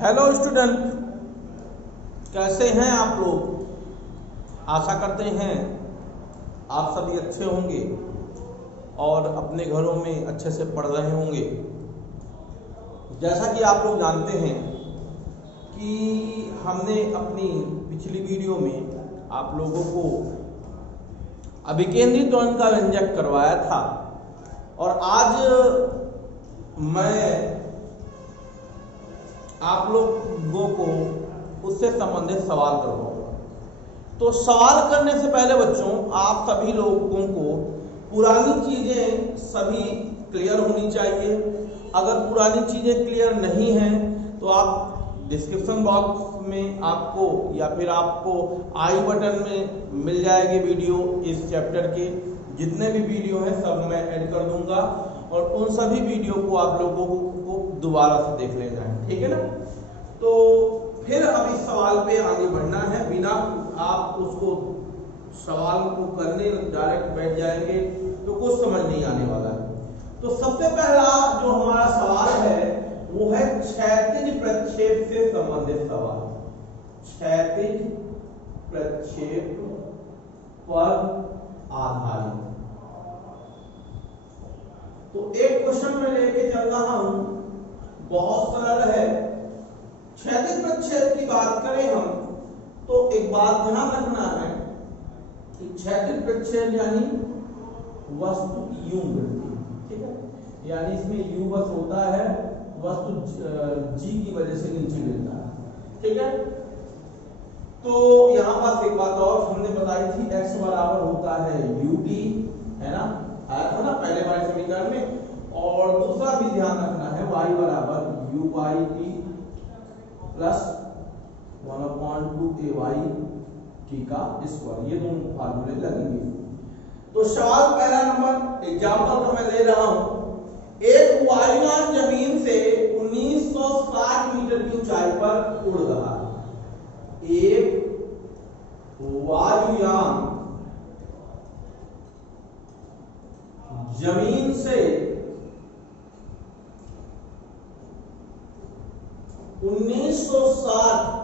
Hello student, कैसे हैं आप लोग। आशा करते हैं आप सभी अच्छे होंगे और अपने घरों में अच्छे से पढ़ रहे होंगे। जैसा कि आप लोग जानते हैं कि हमने अपनी पिछली वीडियो में आप लोगों को अभिकेंद्रित त्वरण का व्यंजक करवाया था और आज मैं आप लोगों को उससे संबंधित सवाल करवाऊंगा। तो सवाल करने से पहले बच्चों, आप सभी लोगों को पुरानी चीजें सभी क्लियर होनी चाहिए। अगर पुरानी चीजें क्लियर नहीं हैं तो आप डिस्क्रिप्शन बॉक्स में आपको या फिर आपको आई बटन में मिल जाएगी वीडियो। इस चैप्टर के जितने भी वीडियो हैं सब मैं ऐड कर दूंगा और उन सभी वीडियो को आप लोगों को दोबारा से देख लेना है, ठीक है ना। तो फिर अब इस सवाल पे आगे बढ़ना है, बिना आप उसको सवाल को करने डायरेक्ट बैठ जाएंगे तो कुछ समझ नहीं आने वाला है। तो सबसे पहला जो हमारा सवाल है वो है क्षैतिज प्रक्षेप से संबंधित सवाल। क्षैतिज प्रक्षेप पर आधारित। तो एक क्वेश्चन में लेके चल रहा हूं, बहुत सरल है। क्षैतिज प्रक्षेप की बात करें हम तो एक बात ध्यान रखना है कि क्षैतिज प्रक्षेप यानी वस्तु यूं गिरती, ठीक है, यानी इसमें यू बस होता है, वस्तु जी की वजह से नीचे गिरता है, ठीक है। तो यहां पास एक बात और हमने बताई थी, x बराबर होता है ut, है ना, आया था ना पहले वाले समीकरण में। और दूसरा भी ध्यान रखना है, y बराबर u/t प्लस 1/2 ay t का स्क्वायर, ये दोनों फार्मूले लगेंगे। तो सवाल पहला नंबर एग्जांपल का मैं ले रहा हूं। एक वायुयान जमीन से 1960 मीटर की ऊंचाई पर उड़ रहा है। एक वायुयान जमीन से 1960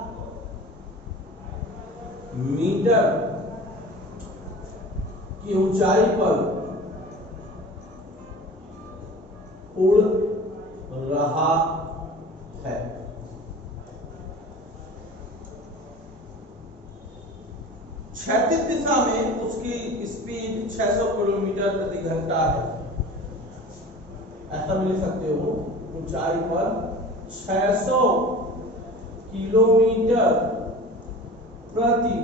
मीटर की ऊंचाई पर उड़ रहा है। क्षैतिज दिशा में उसकी स्पीड 600 किलोमीटर प्रति घंटा है, ऐसा भी लिख सकते हो। ऊंचाई पर 600 किलोमीटर प्रति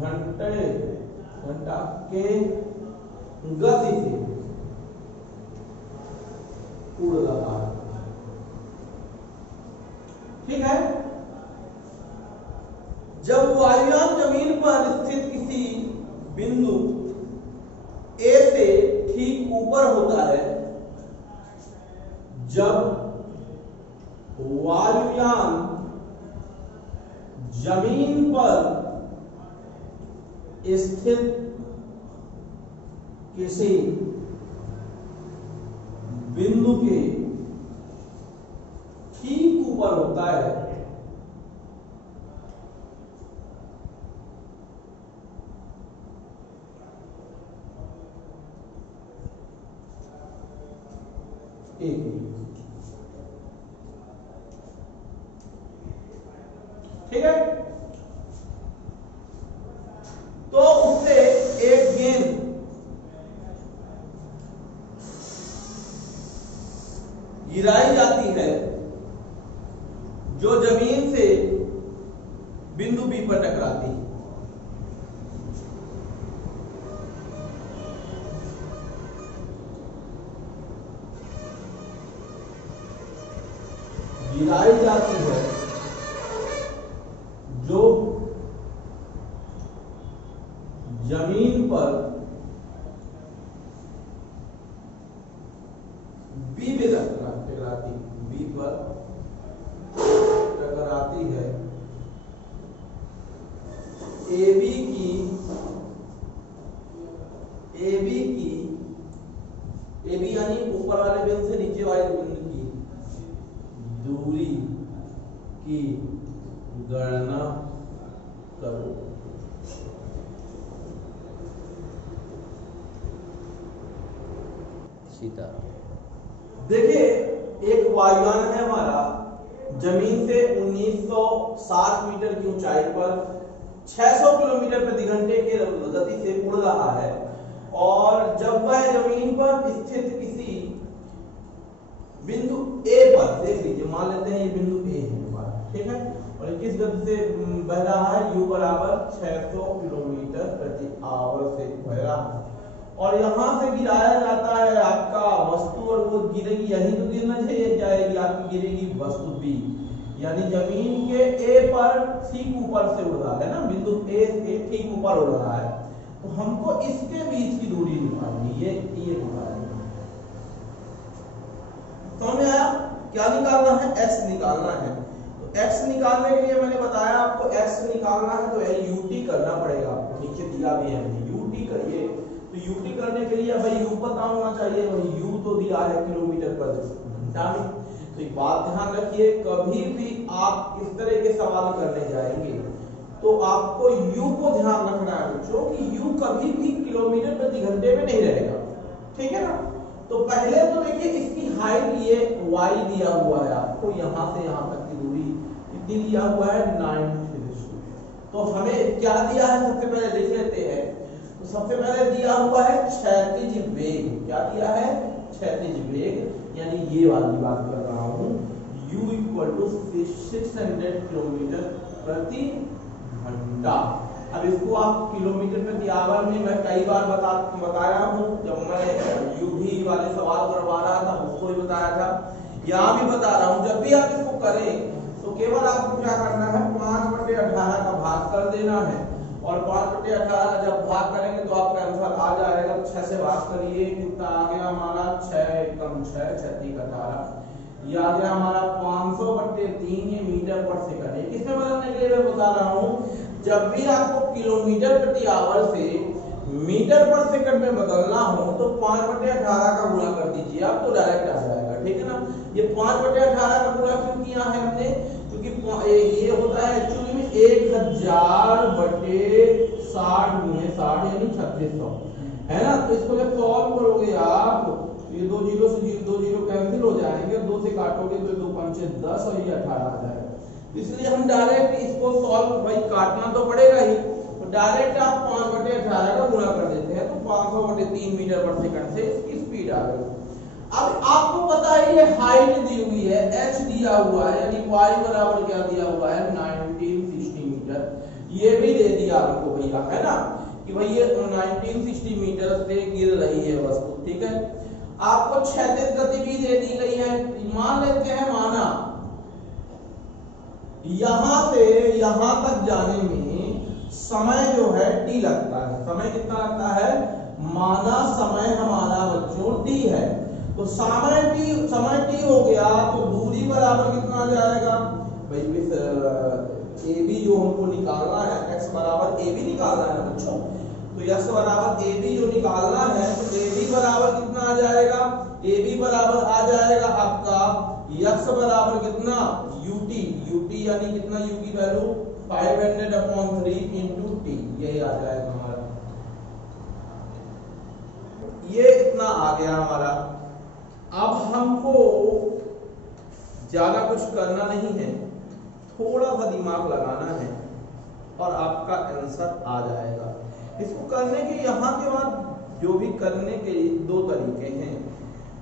घंटा के गति से उड़ रहा है, ठीक है। जब वायुयान जमीन पर स्थित किसी बिंदु ए से ठीक ऊपर होता है, जब वायुयान जमीन पर स्थित किसी बिंदु के ठीक ऊपर होता है, ठीक है। तो उससे एक गेंद गिराई जाती है जो जमीन से बिंदु बी पर टकराती है। गिराई जाती है जो जमीन पर बी पे टकराती, बी पर टकराती है। AB की AB यानी ऊपर वाले बिंदु से नीचे वाले बिंदु की दूरी की गणना करो। देखिए एक वायुयान है हमारा, जमीन से 1960 मीटर की ऊंचाई पर 600 किलोमीटर प्रति घंटे के गति से उड़ रहा है, और जब वह जमीन पर स्थित किसी बिंदु ए पर, देख लीजिए मान लेते हैं ये बिंदु ए है हमारा, ठीक है, और किस गति से बह रहा है, u बराबर 600 किलोमीटर प्रति आवर से बह रहा है, और यहां से गिराया जाता है आपका वस्तु, और वो गिरेगी, यही तो गिरना चाहिए, जाएगी आपकी गिरेगी वस्तु बी, यानी जमीन के ए पर ठीक ऊपर से उड़ रहा है ना, बिंदु ए से ठीक ऊपर उड़ रहा है, तो हमको इसके बीच की दूरी निकालनी है, ये निकालनी है। समझ में आया? क्या निकालना है? x निकालना है। तो x निकालने के लिए मैंने बताया आपको, x निकालना है तो ut करना पड़ेगा आपको, नीचे दिया भी है ut करिए। तो ut करने के लिए भाई u पता होना चाहिए, भाई u तो दिया है किलोमीटर पर घंटा में। तो एक बात ध्यान रखिए, कभी भी आप इस तरह के सवाल करने जाएंगे तो आपको u को ध्यान रखना है बच्चों कि u कभी भी किलोमीटर प्रति घंटे में नहीं रहेगा, ठीक है ना। तो पहले तो देखिए इसकी हाइट ये y दिया हुआ है आपको, यहां से यहां तक की दूरी कितनी दिया हुआ है, 9। तो हमें क्या दिया है सबसे पहले देख लेते हैं। तो सबसे पहले दिया हुआ है क्षैतिज वेग, क्या दिया है, क्षैतिज वेग, यानी ये वाली बात कर रहा हूं, u = 600 किलोमीटर प्रति घंटा। अब इसको आप किलोमीटर प्रति आवर में मैं कई बार बताया हूं, जब मैं यूभी वाले सवाल करवा रहा था उसको भी बताया था, यहाँ भी बता रहा हूं, जब भी आप इसको करें तो केवल आपको क्या करना है, 5/18 का भाग कर देना है, और 5/18 का जब भाग करेंगे तो आपका आंसर आ जाएगा। 6 से भाग करिए, कितना आ गया हमारा, 6 कम 6 36 18, ये आ गया हमारा 500/3, ये मीटर पर सेकंड। किसमें बदलने के लिए मैं बता रहा हूँ, जब भी आपको किलोमीटर प्रति आवर से मीटर पर सेकंड में बदलना हो तो 5/18 का गुणा कर दीजिए आप, तो डायरेक्ट आ जाएगा, ठीक है ना। ये 5/18 का गुणा क्यों किया है हमने, क्योंकि ये होता है एक्चुअली में 1000/60 × 60 यानी 3600, है ना। तो इसको जब सॉल्व करोगे आप तो ये 2 0 से 2 0 कैंसिल हो जाएंगे, 2 से काटोगे तो 2 5 10 और ये 18 आ जाएगा। इसलिए हम डायरेक्ट इसको सॉल्व, भाई काटना तो पड़ेगा ही, तो डायरेक्ट आप 5/18 का गुणा कर देते हैं, तो 500/3 मीटर पर सेकंड से इसकी स्पीड आ गई। अब आपको पता है ये हाइट दी हुई है, h दिया हुआ है, यानी y बराबर क्या दिया हुआ है, 1960 मीटर, ये भी दे दिया आपको भैया, है ना, कि भाई ये 1960 मीटर से गिर रही है वस्तु, ठीक है। आपको क्षैतिज गति भी दे दी गई है, मान लेते हैं, माना यहां से यहां तक जाने में समय जो है t लगता है, समय कितना लगता है, माना समय हमारा बच्चों t है, तो समय t हो गया, तो दूरी बराबर कितना जाएगा भाई, इस AB जो हमको निकालना है, x बराबर AB निकालना है बच्चों, तो x बराबर AB जो निकालना है, तो AB बराबर कितना आ जाएगा, AB बराबर आ जाएगा आपका x बराबर कितना, ut यानी कितना, u की वैल्यू 500/3 × t, यही आ जाएगा हमारा, ये इतना आ गया हमारा। अब हमको ज्यादा कुछ करना नहीं है, थोड़ा सा दिमाग लगाना है और आपका आंसर आ जाएगा। इसको करने के यहाँ के बाद जो भी करने के 2 तरीके हैं,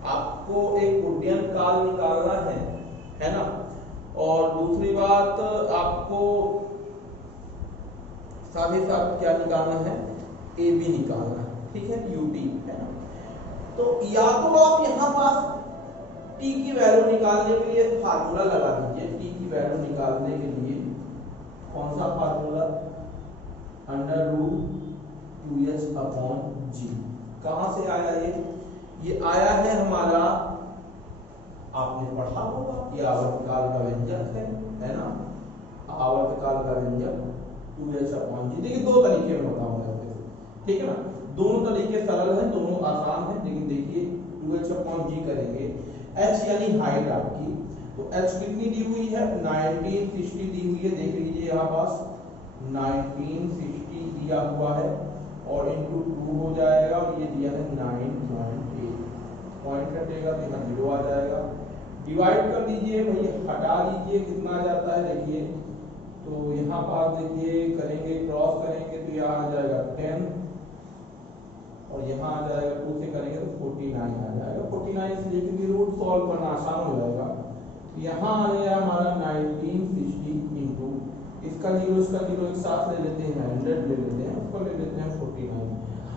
आपको एक उड्डयन काल निकालना है ना, और दूसरी बात आपको साथ ही साथ क्या निकालना है, AB निकालना है, ठीक है, UT, है ना। तो या तो आप यहाँ पास t की वैल्यू निकालने के लिए फार्मूला लगा दीजिए, t की वैल्यू निकालने के लिए कौन सा फार्मूला, √2h/g। कहां से आया ये आया है हमारा, आपने पढ़ा होगा, ये आवर्तकाल का व्यंजक है ना, आवर्तकाल का व्यंजक 2h/g। देखिए 2 तरीके में बताऊंगा, ठीक है ना, दोनों तरीके सरल हैं, दोनों आसान हैं, लेकिन देखिए 2h/g करेंगे, h यानी हाइट आपकी, तो h कितनी दी हुई है, 1960 पास 1960 दिया हुआ है और इंटू 2 हो जाएगा और ये दिया है 9.8 पॉइंट कटेगा तो यहाँ 0 आ जाएगा। डिवाइड कर दीजिए भैया, हटा दीजिए, कितना आ जाता है देखिए, तो यहाँ पास देखिए करेंगे, क्रॉस करेंगे तो यहाँ आ जाएगा 10 और यहाँ आ जाएगा 2 से करेंगे तो 49 आ जाएगा। 49 इसलिए क्योंकि रूट सॉल्व करना आसान हो जाएगा। यहाँ आ गया हमारा 1960 इंटू इसका 0 इसका 0 एक साथ ले लेते हैं, 100 ले लेते हैं, उसको ले लेते हैं 49।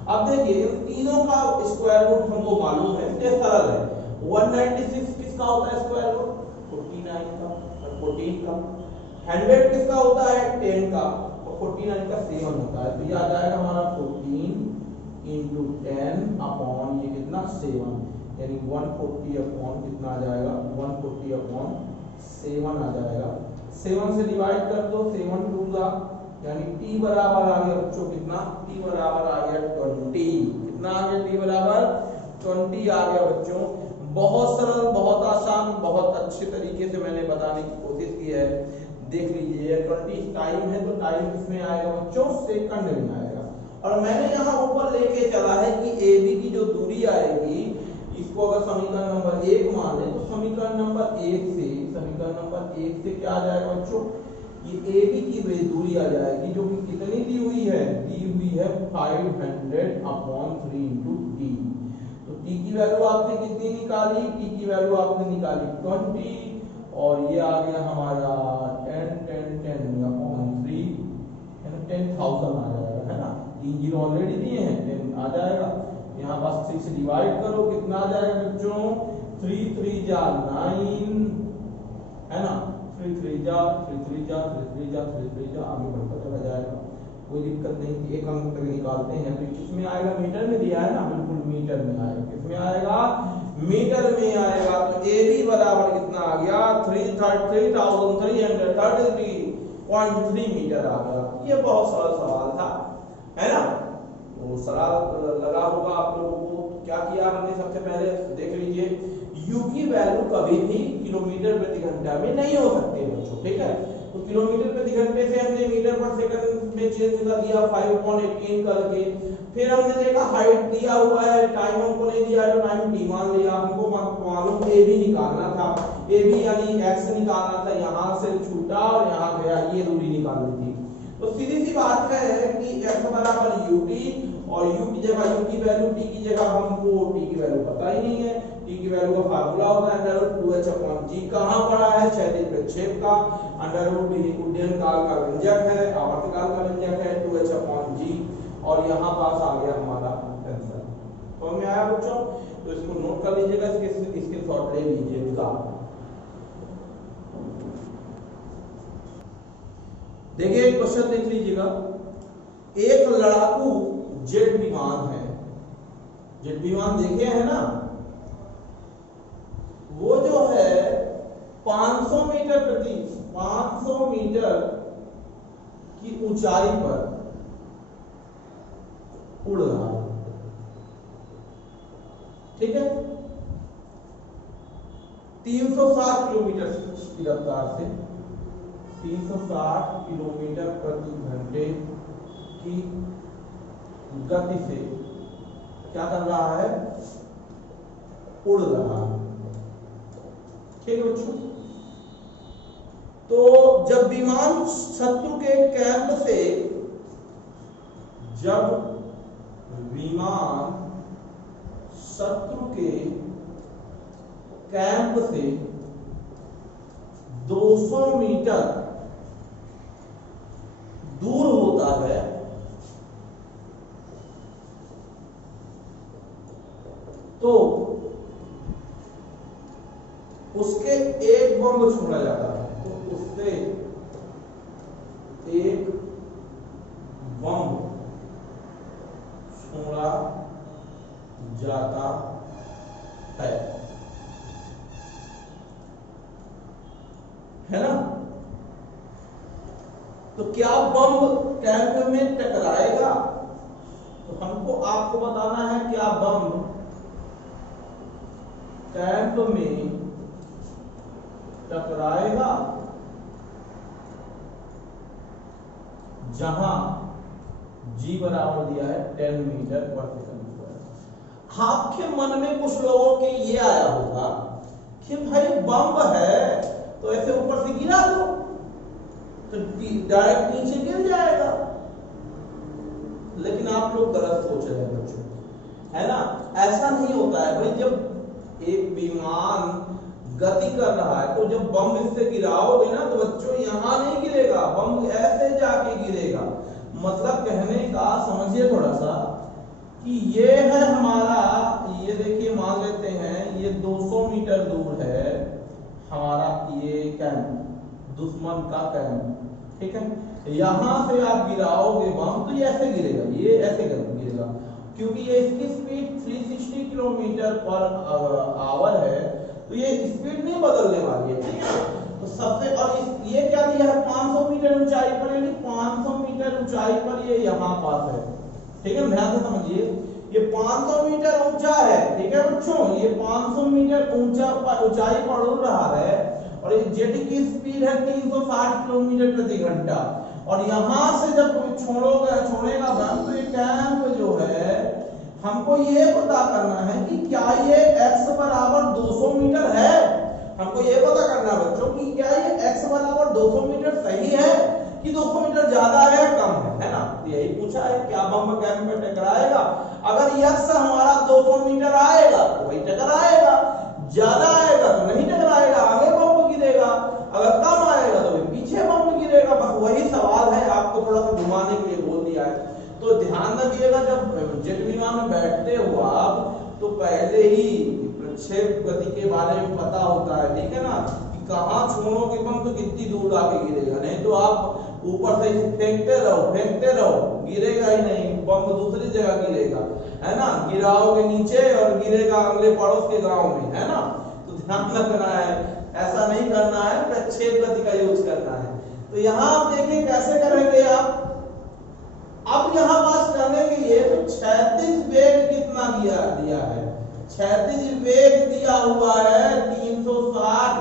अब देखिए तीनों का स्क्वायर रूट हमको मालूम है, ये सरल है। 196 किसका होता है स्क्वायर रूट? 49 का और 14 का। 100 किसका होता है? 10 का और 49 का 7 होता है। तो ये आ जाएगा हमारा 14 इंटू 10 अपॉन ये कितना 7, यानी 140 अपॉन कितना आ जाएगा 140 अपॉन 7 आ जाएगा। 7 से डिवाइड कर दो, 7 2 जा यानी t बराबर आ गया बच्चों कितना, t बराबर आ गया 20। कितना आ गया? t बराबर 20 आ गया बच्चों। बहुत सरल, बहुत आसान, बहुत अच्छे तरीके से मैंने बताने की कोशिश की है। देख लीजिए 20 टाइम है तो टाइम किसमें आएगा बच्चों? सेकंड में आएगा। और मैंने यहाँ ऊपर लेके चला है कि AB की जो दूरी आएगी, इसको अगर समीकरण नंबर 1 मान ले तो समीकरण नंबर 1 से क्या आ जाएगा बच्चों? ये AB की दूरी आ जाएगी जो कि कितनी दी हुई है? दी हुई है 500 अपॉन 3 इंटू t। तो t की वैल्यू आपने कितनी निकाली? t की वैल्यू आपने निकाली 20 और ये आ गया हमारा 10 अपॉन 3 यानी 10,000 आ जाएगा, है ना। 3 जीरो ऑलरेडी दिए हैं, 10 आ जाएगा। यहाँ पास 6 से डिवाइड करो, कितना आ जाएगा बच्चों? 3 3 जा 9, है ना। 3 3 जा आगे बढ़ता चला जाएगा, कोई दिक्कत नहीं। एक अंक तक निकालते हैं तो किसमें आएगा? मीटर में दिया है ना, बिल्कुल मीटर में आएगा। किसमें आएगा? मीटर में आएगा। तो AB बराबर कितना आ गया? 3333.3 मीटर आ गया। ये बहुत सरल सवाल था, है ना। तो सरल लगा होगा आप लोगों को। क्या किया हमने? सबसे पहले देख लीजिए, u की वैल्यू कभी भी किलोमीटर प्रति घंटा में नहीं हो सकती बच्चों, ठीक है। तो किलोमीटर प्रति घंटे से हमने मीटर पर सेकंड में चेंज कर दिया 5/18 करके। फिर हमने देखा हाइट दिया हुआ है, टाइम हमको नहीं दिया है तो टाइम t मान लिया। हमको मालूम AB निकालना था, AB यानी x निकालना था, यहाँ से छूटा और यहाँ गया, ये दूरी निकालनी थी। तो सीधी सी बात है कि x बराबर ut और u की जगह u की वैल्यू, t की जगह हमको t की वैल्यू पता ही नहीं है। t की वैल्यू का फार्मूला होता है √2h/g। कहां पड़ा है? क्षैतिज प्रक्षेप का। √2 उड्डयन काल का व्यंजक है, आवर्तकाल का व्यंजक है 2h/g और यहां पास आ गया हमारा आंसर। तो में आया बच्चों, तो इसको नोट कर लीजिएगा, इसके शॉर्ट ले लीजिएगा। देखिए क्वेश्चन देख लीजिएगा। एक लड़ाकू जेट विमान है, जेट विमान देखे हैं ना, वो जो है 500 मीटर की ऊंचाई पर उड़ रहा है, ठीक है। 360 किलोमीटर की रफ्तार से 360 किलोमीटर प्रति घंटे की गति से क्या कर रहा है? उड़ रहा है, ठीक है बच्चों। तो जब विमान शत्रु के कैंप से कैंप से 200 मीटर दूर होता है तो उसके एक बम छोड़ा जाता है, तो उससे एक बम छोड़ा जाता है ना। तो क्या बम कैंप में टकराएगा? तो हमको आपको बताना है क्या बम कैंप में टकराएगा जहां जी बराबर दिया है 10 मीटर पर सेकंड स्क्वायर। आपके मन में कुछ लोगों के ये आया होगा कि भाई बम है तो ऐसे ऊपर से गिरा दो तो डायरेक्ट नीचे गिर जाएगा। लेकिन आप लोग गलत सोच रहे हैं बच्चों, है ना। ऐसा नहीं होता है भाई। जब एक विमान गति कर रहा है तो जब बम इससे गिराओगे ना तो बच्चों यहां नहीं गिरेगा, बम ऐसे जाके गिरेगा। मतलब कहने का समझिए थोड़ा सा कि ये है हमारा, ये देखिए मान लेते हैं ये 200 मीटर दूर है हमारा ये कैंप, दुश्मन का कैंप, ठीक है। यहां से आप गिराओगे बम तो ये ऐसे गिरेगा, ये ऐसे गिरेगा, क्योंकि ये इसकी स्पीड 360 किलोमीटर पर आवर है तो ये स्पीड नहीं बदलने वाली है, ठीक है। तो सबसे और ये क्या दिया है 500 मीटर ऊंचाई पर, यानी 500 मीटर ऊंचाई पर ये यहाँ पास है, ठीक है। ध्यान से समझिए ये 500 मीटर ऊंचा है, ठीक है बच्चों। ये 500 मीटर ऊंचाई पर उड़ रहा है और ये जेट की स्पीड है 360 किलोमीटर प्रति घंटा। और यहां से जब छोड़ेगा बम तो ये कैंप जो है हमको ये पता करना है कि क्या ये x बराबर 200 मीटर है। हमको ये पता करना है बच्चों कि क्या ये x बराबर 200 मीटर सही है कि 200 मीटर ज्यादा है कम है ना। यही पूछा है, क्या बम कैंप में टकराएगा। अगर x हमारा 200 मीटर आएगा तो वही टकराएगा, ज्यादा आएगा तो नहीं टकराएगा, आगे बम गिरेगा। अगर कम आएगा तो पीछे बम गिरेगा। बस वही सवाल है, आपको थोड़ा सा घुमाने के लिए बोल दिया है। तो ध्यान रखिएगा जब जेट विमान में बैठते हो आप तो पहले ही प्रक्षेप गति के बारे में पता होता है, ठीक है ना, कि कहाँ छोड़ोगे बम तो कितनी दूर आके गिरेगा। नहीं तो आप ऊपर से फेंकते रहो गिरेगा ही नहीं, बम दूसरी जगह गिरेगा, है ना। गिराओगे नीचे और गिरेगा अगले पड़ोस के गांव में, है ना। तो ध्यान रखना है, ऐसा नहीं करना है, प्रक्षेप गति का यूज करना है। तो यहाँ आप देखिए कैसे करेंगे आप। अब यहां बात करने के लिए तो क्षैतिज वेग कितना दिया है। क्षैतिज वेग दिया हुआ है 360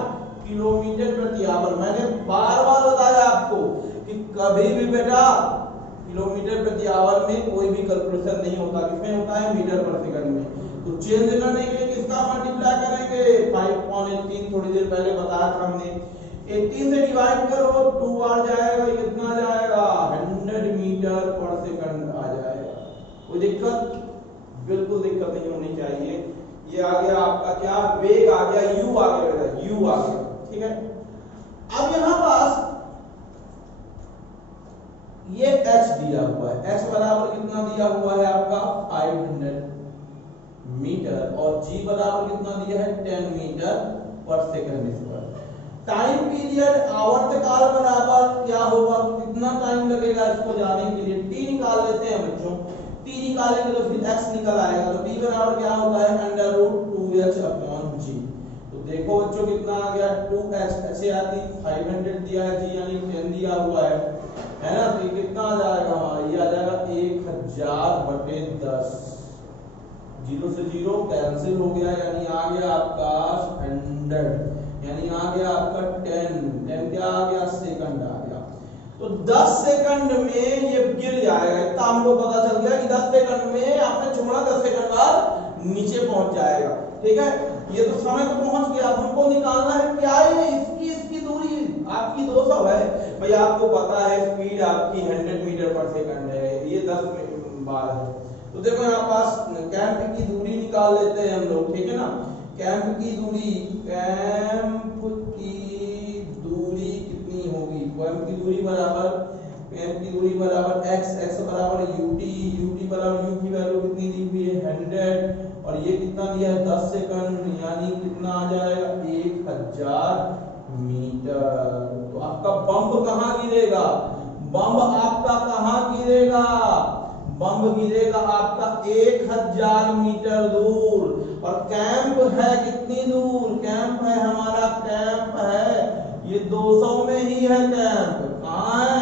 किलोमीटर प्रति आवर। मैंने बार बार बताया आपको कि कभी भी बेटा किलोमीटर प्रति आवर में कोई भी कैलकुलेशन नहीं होता, किसमें होता है मीटर पर सेकंड में। तो चेंज करने के लिए किसका मल्टीप्लाई करेंगे 5.18, थोड़ी देर पहले बताया था हमने। 18 से डिवाइड करो 2 बार जाएगा, कितना जाएगा 100 मीटर पर सेकंड आ जाएगा। कोई दिक्कत? बिल्कुल दिक्कत नहीं होनी चाहिए। ये आ गया आपका क्या वेग आ गया, u आ गया, ठीक है। अब यहां पास ये h दिया हुआ है, h बराबर कितना दिया हुआ है आपका 500 मीटर और g बराबर कितना दिया है 10 मीटर पर सेकंड स्क्वायर। टाइम पीरियड आवर्तकाल बराबर क्या होगा, कितना टाइम लगेगा इसको जानने के लिए t निकाल लेते हैं बच्चों। t निकालेंगे तो फिर x निकल आएगा, तो t बराबर क्या होता है √2h/g। तो देखो बच्चों कितना आ गया 2h, ऐसे आती 500 दिया है g यानी 10 दिया हुआ है ना। तो कितना आ जाएगा हमारा, ये आ जाएगा 1000/10। 0 से 0 कैंसिल हो गया, यानी आ गया आपका 100, यानी आ गया आपका 10 क्या आ गया सेकंड आ गया। तो 10 सेकंड में ये गिर जाएगा। इतना हमको पता चल गया कि 10 सेकंड में आपने छोड़ा, 10 सेकंड बाद नीचे पहुंच जाएगा, ठीक है। ये तो समय तो पहुंच गया। हमको निकालना है क्या है इसकी दूरी आपकी 200 है भाई, आपको पता है स्पीड आपकी 100 मीटर पर सेकंड है, ये 10 बार है। तो देखो यहाँ पास कैंप की दूरी निकाल लेते हैं हम लोग, ठीक है ना। कैंप की दूरी कितनी होगी, कैंप की दूरी बराबर x बराबर ut बराबर u की वैल्यू कितनी दी हुई है 100 और ये कितना दिया है 10 सेकंड, यानी कितना आ जाएगा 1000 मीटर। तो आपका बम कहाँ गिरेगा, बम आपका कहाँ गिरेगा, बम गिरेगा आपका 1000 मीटर दूर। और कैंप है कितनी दूर, कैंप है हमारा, कैंप है ये 200 में ही है कैंप, कहाँ है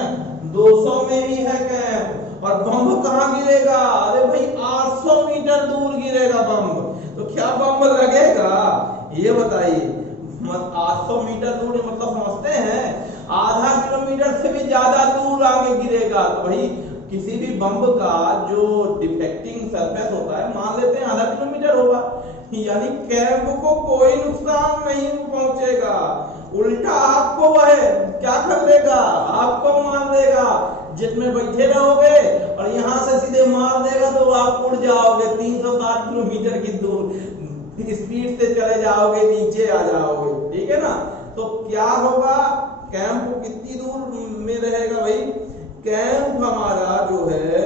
200 में ही है कैंप। और बम कहाँ गिरेगा, अरे भाई 800 मीटर दूर गिरेगा बम। तो क्या बम लगेगा ये बताइए। 800 मीटर दूर मतलब समझते हैं, आधा किलोमीटर से भी ज्यादा दूर आगे गिरेगा। क्या, तो भाई किसी भी बम का जो डिफेक्टिंग सरफेस होता है मान लेते हैं आधा किलोमीटर होगा, यानी कैंप को कोई नुकसान नहीं पहुंचेगा, उल्टा आपको वह क्या कर लेगा, आपको मार देगा। जिसमें बैठे रहोगे और यहां से सीधे मार देगा तो आप उड़ जाओगे 360 किलोमीटर की दूर स्पीड से चले जाओगे, नीचे आ जाओगे, ठीक है ना। तो क्या होगा, कैंप कितनी दूर में रहेगा भाई, कैंप हमारा जो है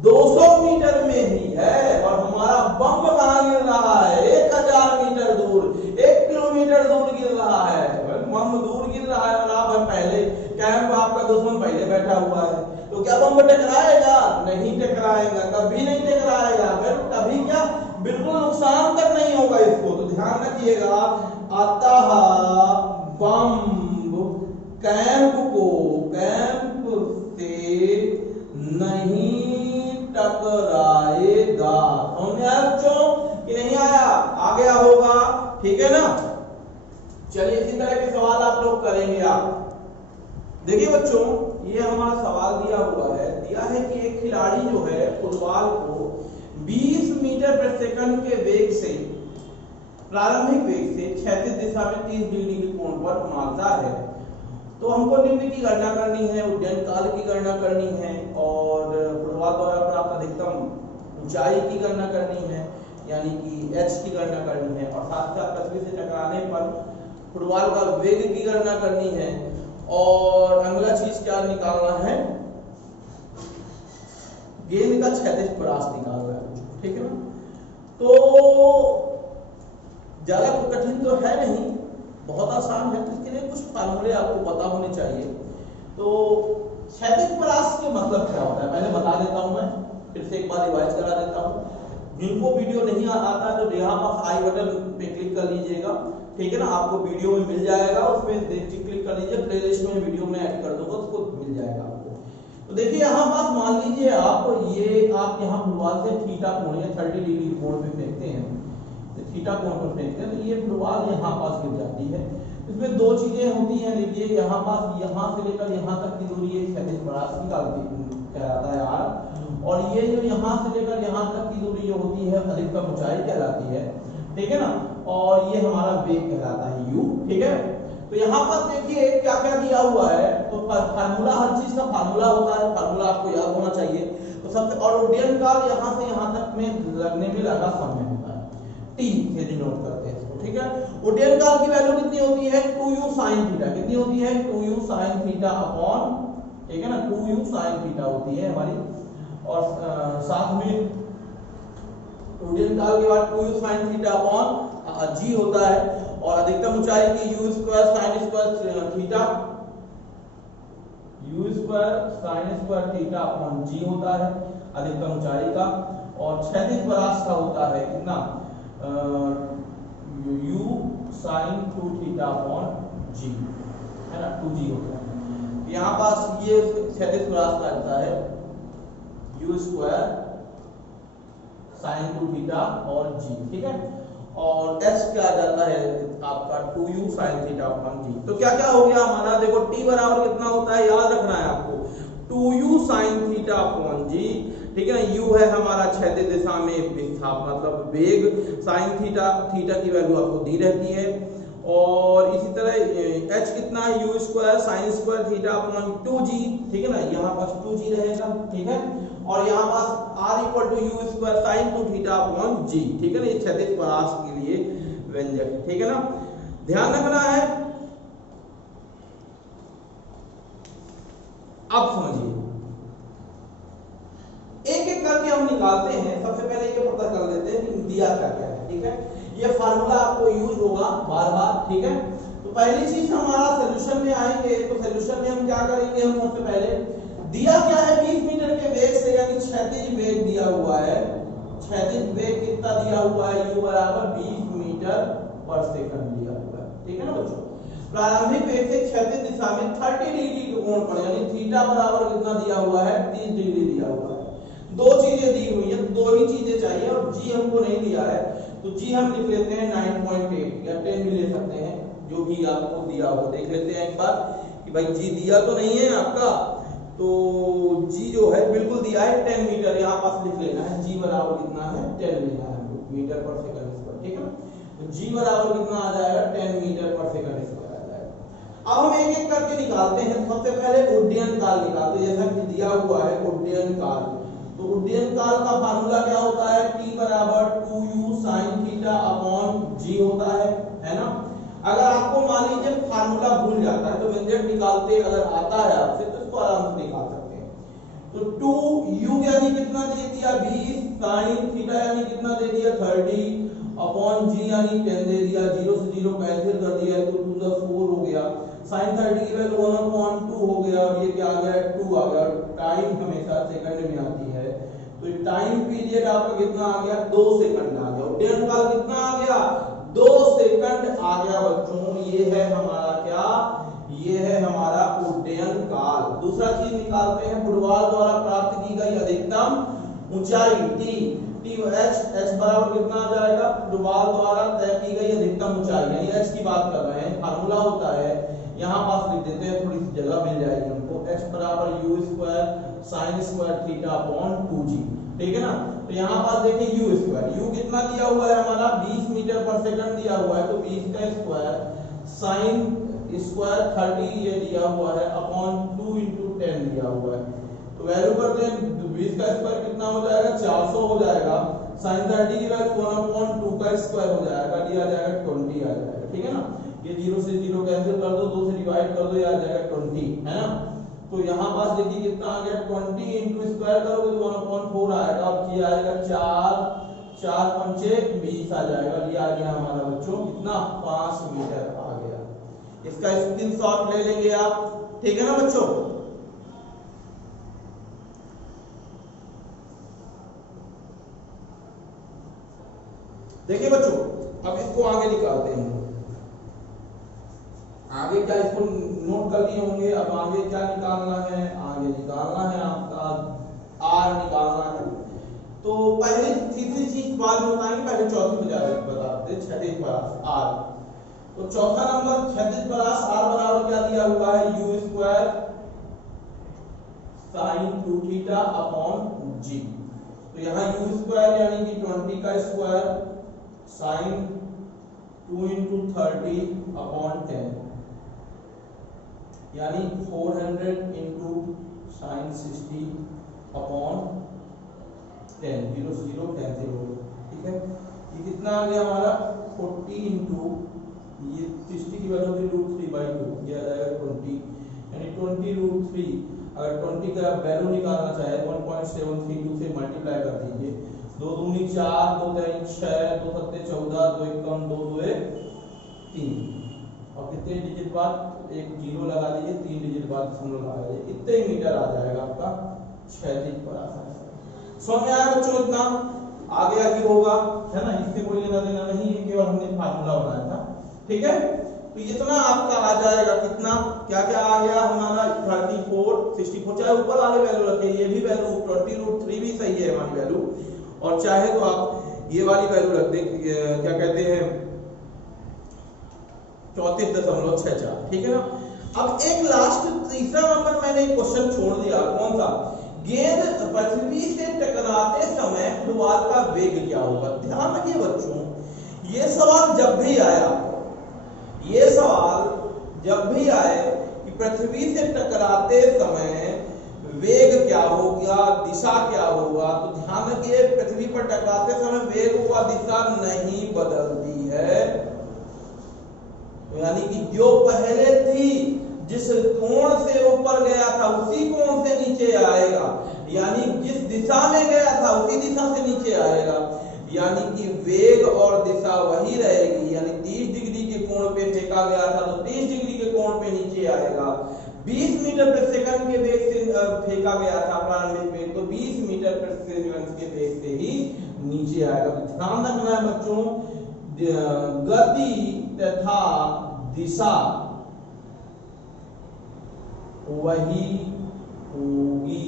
200 मीटर में ही है और हमारा बम कहां गिर रहा है, 1000 मीटर दूर, 1 किलोमीटर दूर गिर रहा है, बम दूर गिर रहा है और आप पहले, कैंप आपका दुश्मन पहले बैठा हुआ है, तो क्या बम टकराएगा, नहीं टकराएगा, कभी नहीं टकराएगा, फिर कभी क्या, बिल्कुल नुकसान तक नहीं होगा इसको। तो ध्यान रखिएगा, अतः बम कैंप से नहीं टकराएगा। समझ आया बच्चों कि नहीं आया, आ गया होगा, ठीक है ना। चलिए इसी तरह के सवाल आप लोग करेंगे। आप देखिए बच्चों, ये हमारा सवाल दिया हुआ है, दिया है कि एक खिलाड़ी जो है फुटबॉल को 20 मीटर प्रति सेकंड के वेग से, प्रारंभिक वेग से क्षैतिज दिशा में 30 डिग्री के कोण पर मारता है। तो हमको निम्न की गणना करनी है, उड्डयन काल की गणना करनी है और फुटबॉल द्वारा प्राप्त अधिकतम ऊंचाई की गणना करनी है, यानी कि h की गणना करनी है, और साथ साथ पृथ्वी से टकराने पर फुटबॉल का वेग की गणना करनी है, और अगला चीज क्या निकालना है, गेंद का क्षैतिज परास निकालना है, ठीक है ना। तो ज्यादा कठिन तो है नहीं, बहुत आसान है, इसके लिए कुछ फार्मूले आपको पता होने चाहिए। तो क्षैतिज परास के मतलब क्या होता है पहले बता देता हूं, मैं फिर से एक बार रिवाइज करा देता हूं। जिनको वीडियो नहीं आता तो यहाँ पर आई बटन पे क्लिक कर लीजिएगा, ठीक है ना, आपको वीडियो में मिल जाएगा, उसमें क्लिक कर लीजिए, प्लेलिस्ट में वीडियो में ऐड कर दूंगा, उसको मिल जाएगा आपको। तो देखिए यहाँ पास मान लीजिए आप आप यहाँ फुटबॉल से थीटा कोण या 30 डिग्री कोण पे फेंकते हैं, थीटा कोण पर फेंकते हैं, तो ये फुटबॉल यहाँ पास गिर जाती है। इसमें दो चीजें होती हैं, देखिए यहाँ पास, यहाँ से लेकर यहाँ तक की दूरी ये क्षैतिज परास कहलाता है r, और ये जो यहाँ से लेकर यहाँ तक की दूरी जो होती है अधिकतम ऊंचाई कहलाती है, ठीक है ना, और ये हमारा वेग कहलाता है u, ठीक है। तो यहाँ पर देखिए क्या क्या दिया हुआ है, तो फार्मूला, हर चीज का फार्मूला होता है, फार्मूला आपको याद होना चाहिए। तो सबसे, और उड्डयन काल यहाँ से यहाँ तक में लगने में लगा समय होता है, t से डिनोट करते हैं इसको, ठीक है। उड्डयन काल की वैल्यू कितनी होती है, 2u sin थीटा, कितनी होती है, 2u sin थीटा अपॉन, ठीक है ना, 2u sin थीटा होती है हमारी, और साथ में उड्डयन काल के बाद 2u sin theta upon g होता है, और अधिकतम ऊंचाई की u square sin square theta, u square sin square theta upon g होता है अधिकतम ऊंचाई का, और क्षैतिज परास का होता है कितना, u sin 2 theta upon g, है ना, 2g होता है। यहाँ पास ये क्षैतिज परास का आता है u स्क्वायर sin 2 थीटा और g, ठीक है, और h क्या आ जाता है आपका 2u sin theta upon g। तो क्या क्या हो गया हमारा, देखो t बराबर कितना होता है, याद रखना है आपको, 2u sin theta upon g, ठीक है ना, u है हमारा क्षैतिज दिशा में विस्थापन मतलब वेग, sin थीटा, थीटा की वैल्यू आपको दी रहती है, और इसी तरह h कितना है, u square sin square theta upon 2g, ठीक है ना, यहाँ पास 2g रहेगा, ठीक है, और यहाँ पास r equal to u square sin 2 theta upon g, ठीक है ना, ये क्षैतिज परास के लिए व्यंजक, ठीक है ना, ध्यान रखना है। अब समझिए, एक एक करके हम निकालते हैं। सबसे पहले ये पता कर लेते हैं कि दिया क्या क्या है, ठीक है, ये फार्मूला आपको यूज होगा बार बार, ठीक है। तो पहली चीज हमारा सॉल्यूशन में आएंगे, तो सॉल्यूशन में हम क्या करेंगे, हम सबसे पहले दिया क्या है 20 मीटर के वेग से, यानी क्षैतिज वेग दिया हुआ है, क्षैतिज वेग कितना दिया हुआ है, u बराबर 20 मीटर पर सेकंड दिया हुआ है, ठीक है ना बच्चों। प्रारंभिक वेग से क्षैतिज दिशा में 30 डिग्री के कोण पर, यानी थीटा बराबर कितना दिया हुआ है, 30 डिग्री दिया हुआ है। दो चीजें दी हुई है, दो ही चीजें चाहिए, और g हमको नहीं दिया है, तो g हम लिख लेते हैं 9.8 या 10 भी ले सकते हैं, जो भी आपको दिया हो। देख लेते हैं एक बार कि भाई जी दिया तो नहीं है आपका, तो जी जो है बिल्कुल दिया है 10 मीटर, यहाँ पास लिख लेना है जी बराबर कितना है 10 लेना है मीटर पर सेकंड स्क्वायर, ठीक है ना। तो जी बराबर कितना आ जाएगा 10 मीटर पर सेकंड स्क्वायर आ जाएगा। अब हम एक एक करके निकालते हैं। सबसे पहले उड्डयन काल निकालते हैं, जैसा कि दिया हुआ है उड्डयन काल। तो उड्डयन काल का फार्मूला क्या होता है, t बराबर 2u sin theta upon g होता है ना। अगर आपको मान लीजिए फार्मूला भूल जाता है तो व्यंजक निकालते अगर आता है आपसे तो इसको आराम से निकाल सकते हैं। तो 2u यानी कितना दे दिया 20 sin थीटा यानी कितना दे दिया 30 अपॉन g यानी 10 दे दिया, 0 से 0 कैंसिल कर दिया तो 2 + 4 हो गया, sin 30 की वैल्यू 1/2 हो गया और ये क्या आ गया 2 आ गया। और टाइम हमेशा सेकंड में आती है, तो टाइम पीरियड आपका कितना आ गया 2 सेकंड आ गया। उड्डयन काल कितना आ गया 2 सेकंड आ गया बच्चों। ये है हमारा क्या, ये है हमारा उड्डयन काल। दूसरा चीज निकालते हैं, फुटबॉल द्वारा प्राप्त की गई अधिकतम ऊंचाई टी एच बराबर कितना आ जाएगा, फुटबॉल द्वारा तय की गई अधिकतम ऊंचाई यानी एच की बात कर रहे हैं। फार्मूला होता है यहाँ पास लिख देते हैं, थोड़ी सी जगह मिल जाएगी हमको। एच बराबर you square sine square theta upon 2g, ठीक है ना। तो यहाँ पास देखिए यू स्क्वायर, यू कितना दिया हुआ है हमारा 20 मीटर पर सेकंड दिया हुआ है, तो 20 का स्क्वायर साइन स्क्वायर 30 ये दिया हुआ है अपॉन 2 × 10 दिया हुआ है। तो वैल्यू करते हैं, 20 का स्क्वायर कितना हो जाएगा 400 हो जाएगा, sin 30 की वैल्यू 1/2 का स्क्वायर हो जाएगा, ये आ जाएगा 20 आ जाएगा, ठीक है ना। ये 0 से 0 कैंसिल कर दो, 2 से डिवाइड कर दो, ये आ जाएगा 20, है ना। तो यहाँ पास देखिए कितना आ गया 20 × स्क्वायर करोगे तो 1/4 आएगा, और ये आएगा 4 पंचे 20 आ जाएगा। ये आ गया हमारा बच्चों कितना 5 मीटर आ गया। इसका स्क्रीनशॉट ले लेंगे आप, ठीक है ना बच्चों। देखिए बच्चों अब इसको आगे निकालते हैं। आगे क्या इसको नोट कर लिए होंगे। अब आगे क्या निकालना है, आगे निकालना है आपका आर निकालना है। तो पहले तीसरी चीज बाद में बताएंगे, पहले चौथी बताते हैं क्षैतिज परास आर। तो चौथा नंबर क्षैतिज परास आर बराबर क्या दिया हुआ है u square sine 2 theta upon g. तो यहाँ यू स्क्वायर यानी कि 20 का स्क्वायर साइन 2 × 30 अपॉन 10 यानी 400 × साइन 60 अपॉन 10, 0 से 0 कैंसिल हो गया, ठीक है। ये कितना आ गया हमारा 40 × ये 60 की वैल्यू होगी √3/2, ये आ जाएगा 20 यानी 20√3। अगर 20 का वैल्यू निकालना चाहे 1.732 से मल्टीप्लाई कर दीजिए, 2 दूनी 4, 2 3 6, 2 7 14, 2 1 कम 2 2 3, और कितने डिजिट बाद एक जीरो लगा दीजिए, 3 डिजिट बाद दशमलव लगा दीजिए, इतने मीटर आ जाएगा आपका क्षैतिज परास। समझ में आया बच्चों इतना, आगे आगे होगा, है ना। इससे कोई लेना देना नहीं है, केवल हमने फार्मूला बनाया था, ठीक है। तो इतना आपका आ जाएगा कितना, क्या क्या आ गया हमारा 34 64, चाहे ऊपर वाले वैल्यू रखें, ये भी वैल्यू 20√3 भी सही है हमारी वैल्यू, और चाहे तो आप ये वाली वैल्यू रख दें, क्या कहते हैं 34.64, ठीक है ना। अब एक लास्ट तीसरा नंबर मैंने एक क्वेश्चन छोड़ दिया, कौन सा, गेंद पृथ्वी से टकराते समय फुटबॉल का वेग क्या होगा। ध्यान रखिए बच्चों, ये सवाल जब भी आया, ये सवाल जब भी आए कि पृथ्वी से टकराते समय वेग क्या होगा, दिशा क्या होगा, तो ध्यान रखिए पृथ्वी पर टकराते समय वेग होगा, दिशा नहीं बदलती है। तो यानी कि जो पहले थी, जिस कोण से ऊपर गया था उसी कोण से नीचे आएगा, यानी जिस दिशा में गया था उसी दिशा से नीचे आएगा, यानी कि वेग और दिशा वही रहेगी। यानी 30 डिग्री के कोण पे फेंका गया था तो 30 डिग्री के कोण पे नीचे आएगा। 20 मीटर प्रति सेकंड के वेग से फेंका गया था प्रारंभिक वेग, तो 20 मीटर प्रति सेकंड के वेग से ही नीचे आएगा। तो ध्यान रखना है बच्चों, गति तथा दिशा वही होगी,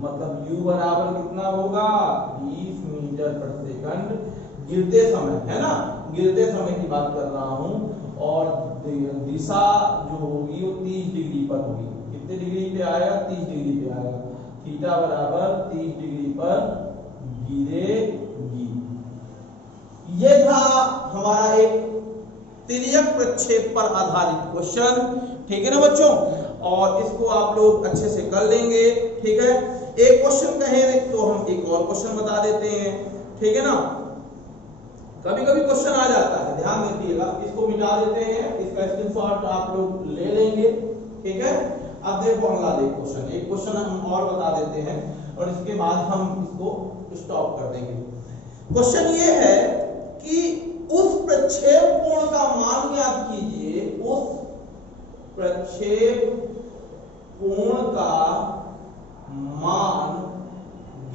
मतलब u बराबर कितना होगा 20 मीटर प्रति सेकंड गिरते समय, है ना, गिरते समय की बात कर रहा हूं, और दिशा जो होगी वो 30 डिग्री पर होगी। कितने डिग्री पे आएगा? 30 डिग्री पे आएगा। थीटा बराबर 30 डिग्री पर गिरेगी। ये था हमारा एक तिर्यक प्रक्षेप पर आधारित क्वेश्चन, ठीक है ना बच्चों, और इसको आप लोग अच्छे से कर लेंगे, ठीक है। एक क्वेश्चन कहें तो हम एक और क्वेश्चन बता देते हैं, ठीक है ना। कभी कभी क्वेश्चन आ जाता है, ध्यान रखिएगा, इसको मिटा देते हैं, इसका स्क्रीनशॉट आप लोग ले लेंगे, ठीक है। अब देखो अगला क्वेश्चन, एक क्वेश्चन हम और बता देते हैं और इसके बाद हम इसको स्टॉप कर देंगे। क्वेश्चन ये है कि उस प्रक्षेप कोण का मान ज्ञात कीजिए, उस प्रक्षेप कोण का मान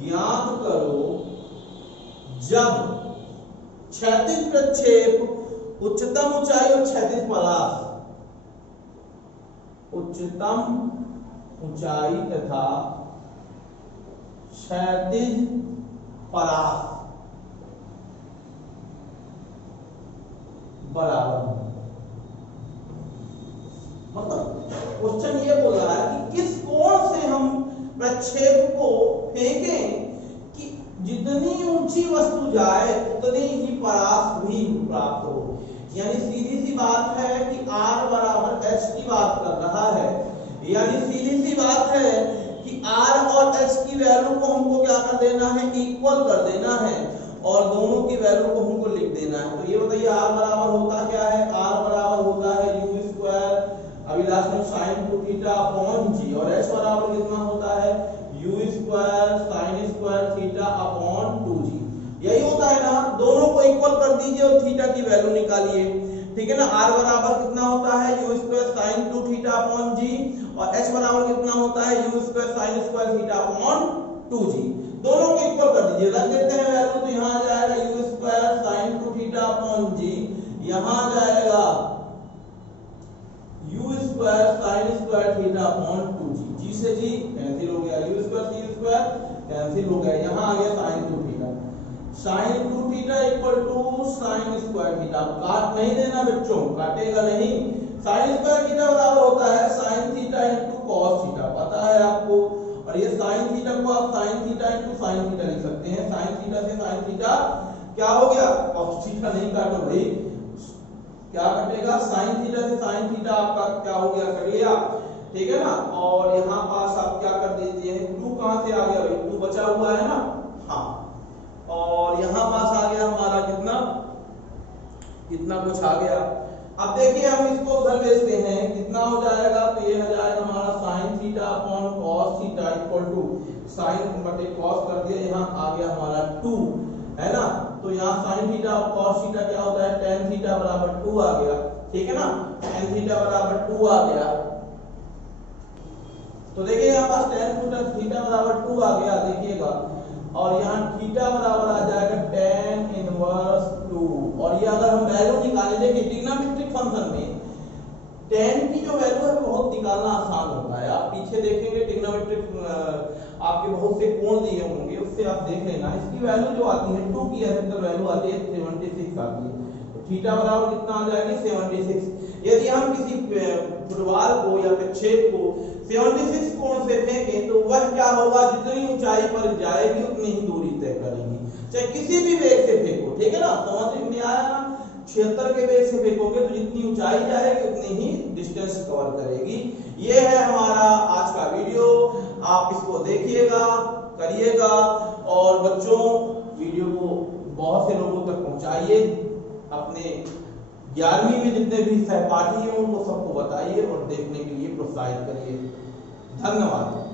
ज्ञात करो जब क्षैतिज प्रक्षेप उच्चतम ऊंचाई और क्षैतिज परास, उच्चतम ऊंचाई तथा क्षैतिज परास बराबर। मतलब क्वेश्चन ये बोल रहा है कि किस कोण से हम प्रक्षेप को फेंकें कि जितनी ऊंची वस्तु जाए उतनी ही परास भी प्राप्त हो। यानी सीधी सी बात है कि R बराबर H की बात कर रहा है, यानी सीधी सी बात है कि R और H की वैल्यू को हमको क्या कर देना है? इक्वल कर देना है और दोनों की वैल्यू को हमको लिख देना है। तो ये बताइए R बराबर होता क्या है? R बराबर होता है u स्क्वायर, अभी लास्ट में sin 2 थीटा अपॉन g, और H बराबर कितना होता है? u square sin square theta upon 2g। यही होता है ना, दोनों को इक्वल कर दीजिए और थीटा की वैल्यू निकालिए, ठीक है ना। R बराबर कितना होता है? u square sin 2 theta upon g, और H बराबर कितना होता है? u square sin square theta upon 2g। दोनों को इक्वल कर दीजिए, रख देते हैं वैल्यू, तो यहाँ आ जाएगा u square sin 2 theta upon g, यहाँ आ जाएगा u square sin square theta upon 2g। g से g कैंसिल हो गया, u square c square cancel हो गया, यहाँ आ गया sin 2 theta. sin 2 theta equal to sin square theta. काट नहीं देना बच्चों, काटेगा नहीं। sin स्क्वायर थीटा बराबर होता है sin theta into cos theta, पता है आपको, और ये sin थीटा को आप sin theta into sin theta लिख सकते हैं। sin थीटा से sin थीटा क्या हो गया? cos थीटा नहीं काटो भाई, क्या कटेगा? sin थीटा से sin थीटा आपका क्या हो गया? कट गया, ठीक है ना। और यहाँ पास आप क्या कर दीजिए, 2 कहां से आ गया भाई? 2 बचा हुआ है ना, हाँ, और यहाँ पास आ गया हमारा कितना, कितना कुछ आ गया। अब देखिए हम इसको उधर भेजते हैं, कितना हो जाएगा? तो ये हो जाएगा हमारा sin theta upon cos theta equal to sin बटे cos कर दिया, यहाँ आ गया हमारा 2, है ना। तो यहाँ sin थीटा और cos थीटा क्या होता है? tan थीटा बराबर 2 आ गया, ठीक है ना। tan थीटा बराबर 2 आ गया, तो देखिए यहाँ पास tan थीटा बराबर 2 आ गया, देखिएगा, और यहाँ थीटा बराबर आ जाएगा tan इनवर्स 2। और ये अगर हम वैल्यू निकालें, देखिए ट्रिग्नोमेट्रिक फंक्शन में tan की जो वैल्यू है बहुत निकालना आसान होता है। आप पीछे देखेंगे ट्रिग्नोमेट्रिक आपके बहुत से कोण दिए होंगे, उससे आप देख लेना, इसकी वैल्यू जो आती है 2 की अधिकतर वैल्यू आती है 76 आती है। तो थीटा बराबर कितना आ जाएगी? 76। यदि हम किसी फुटबॉल को या प्रक्षेप को 76 कोण से फेंकें तो वह क्या होगा? जितनी ऊंचाई पर जाएगी उतनी ही दूरी तय करेगी, चाहे किसी भी वेग से फेंको, ठीक है ना। समझ में आया ना? 76 के वेग से फेंकोगे तो जितनी ऊंचाई जाएगी उतनी ही डिस्टेंस कवर करेगी। ये है हमारा आज का वीडियो, आप इसको देखिएगा, करिएगा, और बच्चों वीडियो को बहुत से लोगों तक पहुंचाइए। अपने 11वीं में जितने भी सहपाठी हैं उनको सबको बताइए और देखने के लिए प्रोत्साहित करिए। धन्यवाद।